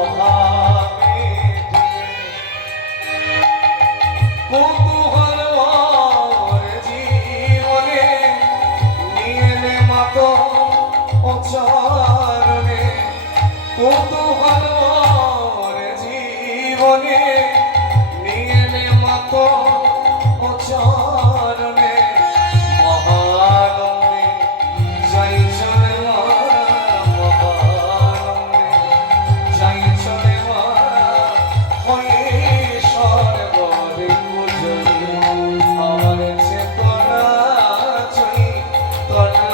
অভাবে কৌতূহল জীবনে নিয়ে নে মাতো অচারণে কৌতূহল জীবনে নিয়ে নে মাতো অচারণে মহানন্দে যাই চলে মহানন্দে যাই চলে হয়ে স্বর্গরে পূজনী আমার চেতনা চৈতন্য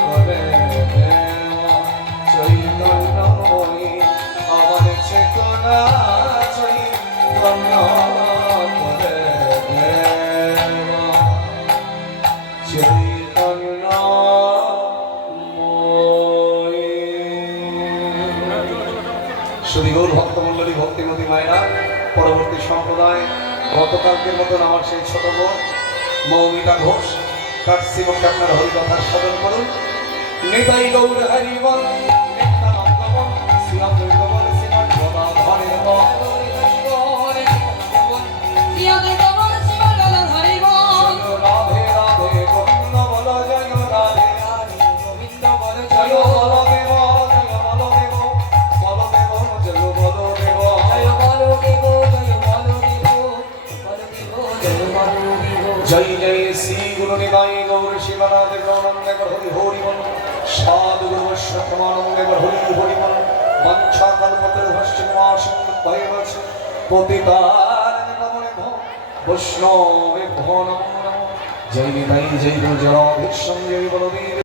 করে চৈতন্যময়ী আমার চেতনা চৈতন্য করে শুধু গৌর ভক্তমণ্ডলী ভক্তিমতী মায়েরা পরবর্তী সম্প্রদায় গতকালকের মতন আমার সেই ছোট বোন মৌমিতা ঘোষ তার শ্রীমুখে আপনার হরিকথার স্মরণ করুন। নিতাই গৌর হরিবল নিত্যানন্দ বল শ্রীরামচন্দ্র বল শ্রীমান গদাধরের বল রাধে রাধে গোবিন্দ বল জয় রাধে রাধে গোবিন্দ বল জয় বলদেব জয় বলদেব বলদেব জয় বলদেব জয় বলদেব জয় বলদেব জয় বলদেব জয় জয় শ্রী গুরু নিতাই গৌর শিবনাথ গৌরাঙ্গ হরি হরি বল সাধু গুরু বৈষ্ণবানন্দে হরি হরি বল বাঞ্ছা কল্পতরু ভস্মমাসং ভয়বৎ পতিতানাং নমঃ বৈষ্ণবে ভো নমঃ জয় নিতাই জয় গুরু জয় রাধে সঙ্গে বলদেব।